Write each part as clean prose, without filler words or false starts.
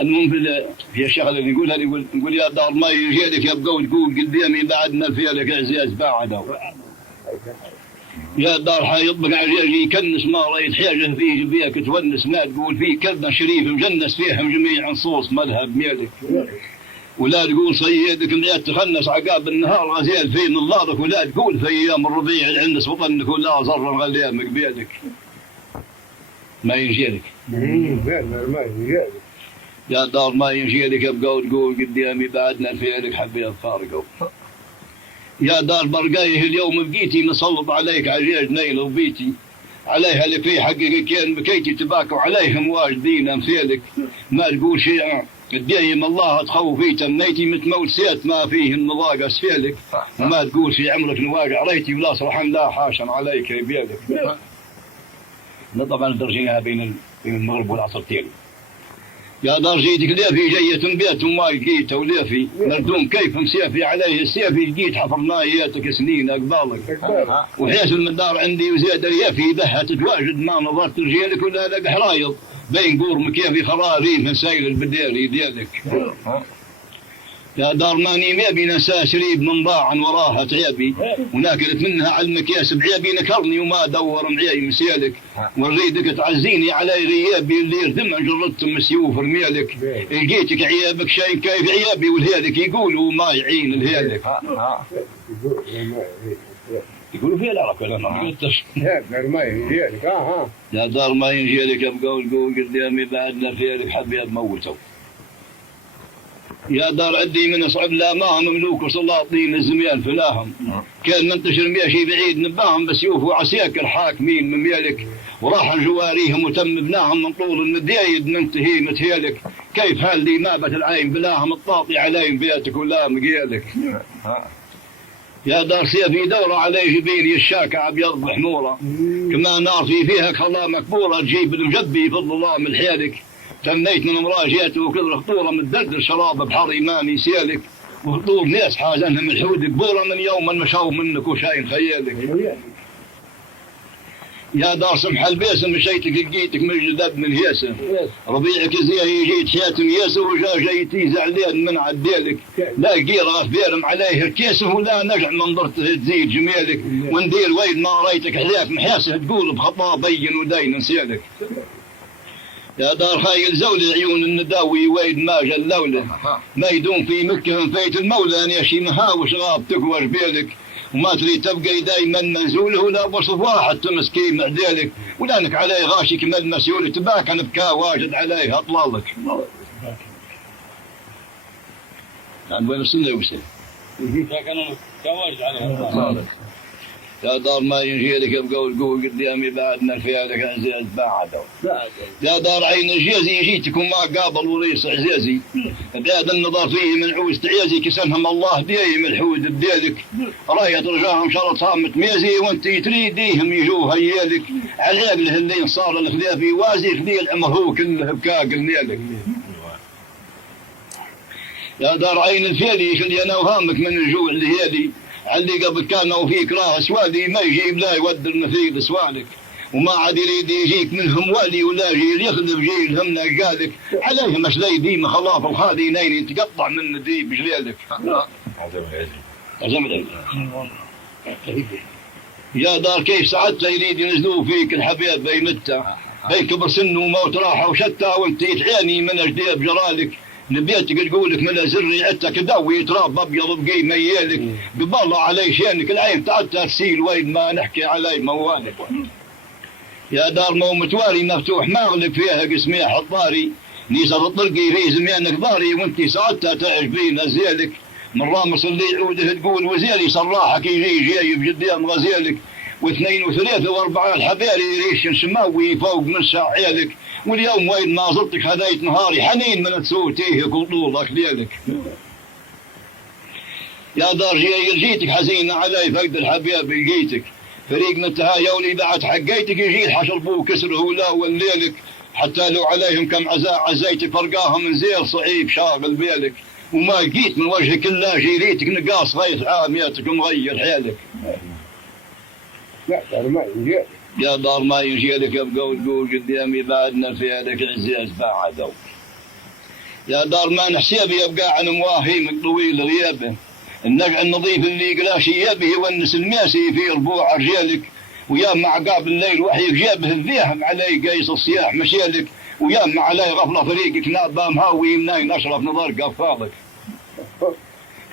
المهم في الشغله اللي يقولها يقول يا دار ما يجيلك يبقوا تقول قدامي بعدنا في لك عزيز بعده. يا دار حيطبق عزيز يكنس ما رأيت حاجه فيه بيك تونس ما تقول فيه كذا شريف مجنس فيهم جميع نصوص مذهب ميلك. ولا تقول صيدك مئات تخنس عقاب النهار غزيل في نظارك. ولا تقول في ايام الربيع العنس وطنك ولا ضر غليامك بيدك. ما ينجيلك. ما ينجيلك. يا دار ما ينجيلك يبقى تقول قدامي بعدنا فيلك حبيت فارقوا. يا دار برقايه اليوم بقيتي مسلط عليك عجيج نيل وبيتي عليها اللي في حقك كان بكيتي تباكوا عليهم واجدين امثالك. ما تقول شيء الدايم الله تخوفي تميتي متموت سيت ما فيه النضاق اسفلك. وما تقول في عمرك نواقع ريتي ولا صرحا لا حاشا عليك يبيلك. طبعا درجينها بين المغرب والعصرتين. يا دار جيتك ليفي جية بيت وما لقيته وليفي مردوم كيف مسيفي عليه السيفي لقيت حفرناياتك سنين اقبالك. وحيس من دار عندي وزيد اليفي بها تتواجد ما نظرت رجالك ولا لك حرايض بين قور مكيفي خراريم من سيل البديري ديالك. يا دار ماني ميبي نسى شريب من ضاع وراها تعبي وناكلت منها على المكياس بعيبي نكرني وما دور معي مسيالك. ونريدك تعزيني على غيابي اللي يردم جردت مسيوف رميالك. لقيتك عيابك شيء كيف عيابي والهيالك يقولوا ما يعين الهيالك. يقولوا فيها العرق ولا ما قلتش. ما ينجيلك. يا دار ما ينجيلك ابقى تقول قدامي بعدنا فيالك حبيب موتوا. يا دار عدي من صعب لا ما مملوك وسلاطين الزميال فلاهم. كان منتشر ماشي بعيد نباهم بسيوف وعساكر حاكمين من ميالك. وراح جواريهم وتم بناهم من طول المدايد منتهي متهيلك. كيف هاللي ما بت العين بلاهم الطاطي علي بيتك ولا مقيالك. يا دار سيفي دورة عليه جبيني الشاكع ابيض بحموره. كما نار فيها خلا مكبوره تجيب المجبي في الظلام الحيالك. تميت من مراجعته وكل خطوره متدردر شراب بحر امامي سيالك. وخطور ناس حاجنهم الحود كبوره من يوم المشاو منك وشاين خيالك. يا دار سمح البيسم مشيتك لقيتك من جدد من هيسم. ربيعك زي جيت حياتم ياسر وجا جيتي زعلان من عديلك. لا قيرة بيرم عليه الكيسه ولا نجع منظرته تزيد جميلك. وندير وين ما ريتك حذاك محاسه تقول بخطا بين ودين نسيالك. يا دار خايل زولي عيون النداوي ويد ما جلوله. ما يدوم في مكهم فيت المولى ان يشي مهاوش غاب تكور بيلك. وما تري تبقى دايما منزوله ولا وصف واحد تمسكين معديلك. ولانك عليه غاشي كما المسؤول تباك نبكى واجد عليه اطلالك. يعني وين وصلنا يوسف؟ كانوا واجد عليه اطلالك. يا دار ما ينجيلك يبقى تقول قدامي بعدنا فيالك عزيز بعده. يا دار عين الجيزي يجيتك وما قابل وليس عزيزي. بعد النظر فيه من عوز تعيزي كسنهم الله ديهم الحود بديلك. راية رجاهم شرطها متميزي وانت تريديهم يجوا هيالك. على له اللي صار الخلافي وازي خلي العمر هو كله بكاق النيلك. يا دار عين الفيلي خلي انا وهامك من الجوع اللي هيلي. اللي قبل كانوا فيك راه سوالي ما يجيب لا يودر نفيد سوالك. وما عاد يريد يجيك منهم والي ولا جيل يخدم جيل هم نقالك. عليهم اشلي ديما خلاف الخالي نين تقطع من الديب جليلك. يا دار كيف سعدت يريد ينزلوا فيك الحبيب بيمته. بين كبر سنه وموت راحه وشتى وانت تعاني من اجديب جرالك. نبيتك تقولك من زري عتك دوي تراب ابيض بقي ميالك. ببالله علي شانك العين تعدت تسيل وين ما نحكي علي موالك. يا دار مو متواري مفتوح مغلق فيها قسمي حطاري. نيسر الطرقي في زمانك ضاري وانت سعدتها تعجبين زيلك. من رامس اللي يعوده تقول وزيلي صراحك يجي جايب جديان غزيلك. واثنين وثلاثة واربعة الحباري ريش سماوي فوق من ساعيلك. واليوم وين ما زرتك هديت نهاري حنين من تسوتيه كل طولك ليلك. يا دار جيتك حزينة علي فقد الحبيب لقيتك. فريق من تهايولي بعد حقيتك يجي الحشر بو كسره لا وليلك. حتى لو عليهم كم عزاء عزيتك فرقاهم من زير صعيب شاغل بيلك. وما لقيت من وجهك الا جيريتك نقاص غيث عاميتك ومغير حيلك. لا دار ما ينجيلك. يا دار ما ينجيلك يبقى تقول قدامي بعدنا فيالك عزيز بعده. يا دار ما نحسب يبقى عن مواهيمك طويل غيابه. النقع النظيف اللي قلاش يبه يونس الماسي في ربوع رجالك، ويا مع عقاب الليل وحيك جابه الذيهم علي قيس الصياح مشيلك، ويا مع علي غفله فريقك نابا مهاوي منين اشرف نظر قفالك.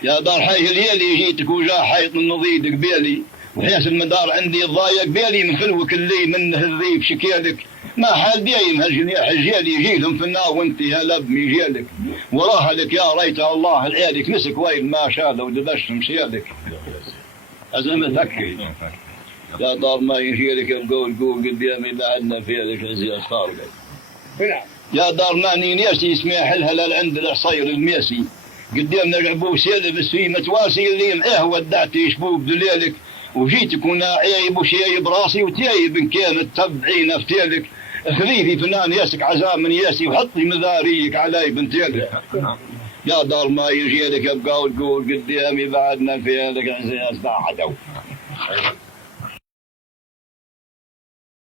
يا دار حي الليلي جيتك وجا حيط من نضيد قبيلي، وحياس المدار عندي ضايق بيلي من خلوك اللي منه الذيب شكيلك. ما حال دايم هالجنيح الجيل يجيلهم في النار وانت يا لب ميجيلك، وراها لك يا ريت الله العيالك مسك وين ما شال ودبش مشيالك. أزمة ذكي يا دار ما يجيلك القول قول قدامي بعدنا في لك عزيز خارج. يا دار ماني ناسي اسمي حلها عند العصير الميسي، قدامنا العبو سيلبس في متواسي اللي معاه ودعتي شبوب دليلك، وجيتك وانا عيب وشيب راسي وتايب ان كانت تبعين افتيلك. خليفي فنان ياسك عزام من ياسي وحطي مذاريك علي بنتيلك. يا دار ما يجي لك ابقى وتقول قدامي بعدنا في لك عزيز عدو.